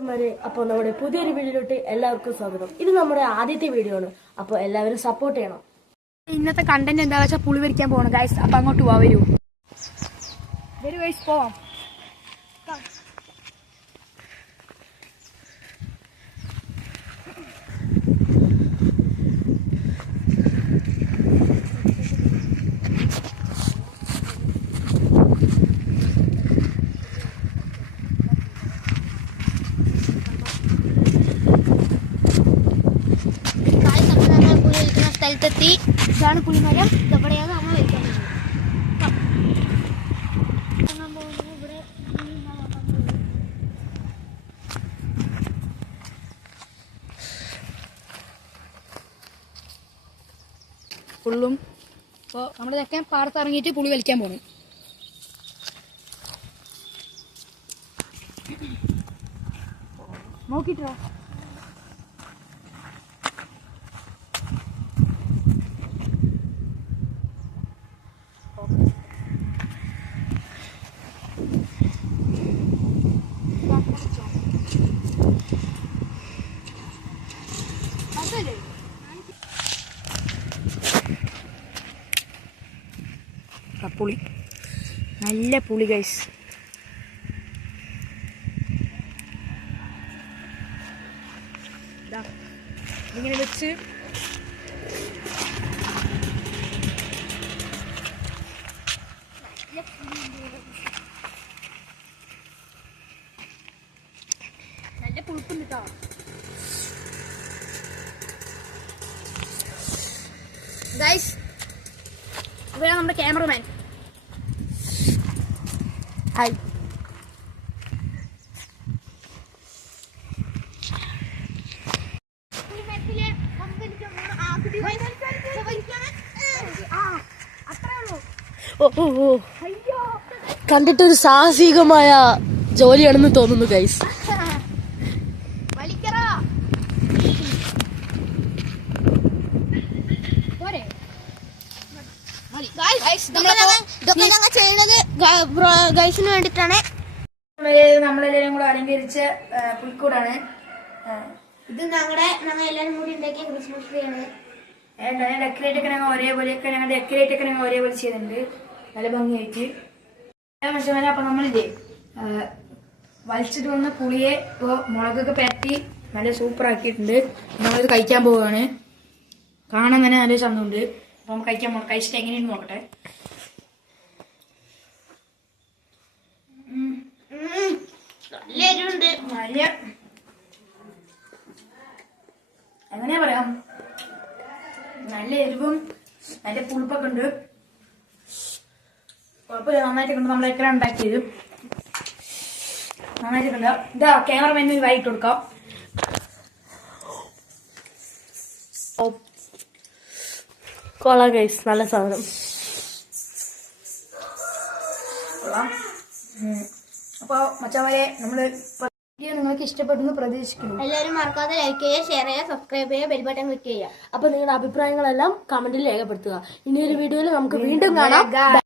കൂട്ടുകാരെ, അപ്പോൾ നമ്മുടെ പുതിയൊരു വീഡിയോയിലോട്ട് എല്ലാവർക്കും സ്വാഗതം. ഇത് നമ്മുടെ ആദ്യത്തെ വീഡിയോ ആണ്, അപ്പോൾ എല്ലാവരും സപ്പോർട്ട് ചെയ്യണം. ഇന്നത്തെ കണ്ടന്റ് എന്താ വെച്ചാൽ പുളി വരിക്കാൻ പോകണം ഗൈസ്. അപ്പൊ അങ്ങോട്ട് വരൂ ഗൈസ്, പോവാം. സ്ഥലത്തെത്തി. ഇതാണ് പുളിമരം. ഇതെവിടെയാണ് നമ്മൾ വയ്ക്കാൻ ഫുള്ളും. അപ്പോൾ നമ്മുടെ ചെക്കൻ പാടത്തിറങ്ങിയിട്ട് പുളി വലിക്കാൻ പോണു. നോക്കിട്ടോ. പുളി, നല്ല പുളി ഗൈസ്. ഇങ്ങനെ വെച്ച് നല്ല പുളിപ്പുണ്ട് കേട്ടോ. ഗൈസ്, ഇവരാണ് നമ്മുടെ ക്യാമറമാൻ. ഹായ്. കണ്ടിട്ടൊരു സാഹസികമായ ജോലിയാണെന്ന് തോന്നുന്നു ഗൈസ്. ഇതൊക്കെ ഞങ്ങൾ ചെയ്യുന്നത് ഗൈസിന് വേണ്ടിട്ടാണ്. നമ്മളെല്ലാരും കൂടെ അലങ്കരിച്ച പുൽക്കൂടാണ് ഇത്. ഞങ്ങൾ എല്ലാരും കൂടി ഉണ്ടാക്കിയ ക്രിസ്മസ് ട്രീ ആണ്. ഡെക്കറേറ്റ് ഒക്കെ ഞങ്ങൾ ഒരേപോലെ ചെയ്തിട്ടുണ്ട്, നല്ല ഭംഗിയായിട്ട്. മനുഷ്യന്മാരെ, അപ്പൊ നമ്മളില്ലേ വലിച്ചിട്ട് വന്ന പുളിയെ ഇപ്പോൾ മുളകൊക്കെ പരത്തി നല്ല സൂപ്പർ ആക്കിയിട്ടുണ്ട്. നമ്മളിത് കഴിക്കാൻ പോവുകയാണ്. കാണാൻ തന്നെ നല്ല ചന്തമുണ്ട്. അപ്പൊ നമുക്ക് കഴിക്കാൻ പോകണം. കഴിച്ചിട്ട് എങ്ങനെയുണ്ട് നോക്കട്ടെ. നല്ല എങ്ങനെയാ പറയാം, നല്ല എരിവും നല്ല പുളിപ്പൊക്കെ ഉണ്ട്. കുഴപ്പമില്ല, നന്നായിട്ടൊക്കെ ഉണ്ട്. നമ്മളെത്ര ഉണ്ടാക്കിയത് നന്നായിട്ടുണ്ട്. ഇതാ ക്യാമറമാന് വായിട്ട് കൊടുക്കാം. കൊള്ളാം ഗൈസ്, നല്ല സാധനം. അപ്പൊ മച്ചാമാരെ, നമ്മള് വീഡിയോ നിങ്ങൾക്ക് ഇഷ്ടപ്പെടുന്നു പ്രതീക്ഷിക്കുന്നു. എല്ലാവരും മറക്കാതെ ലൈക്ക് ചെയ്യുക, ഷെയർ ചെയ്യുക, സബ്സ്ക്രൈബ് ചെയ്യുക, ബെൽ ബട്ടൺ ക്ലിക്ക് ചെയ്യുക. അപ്പൊ നിങ്ങളുടെ അഭിപ്രായങ്ങളെല്ലാം കമന്റിൽ രേഖപ്പെടുത്തുക. ഇനി ഒരു വീഡിയോയിൽ നമുക്ക് വീണ്ടും കാണാം.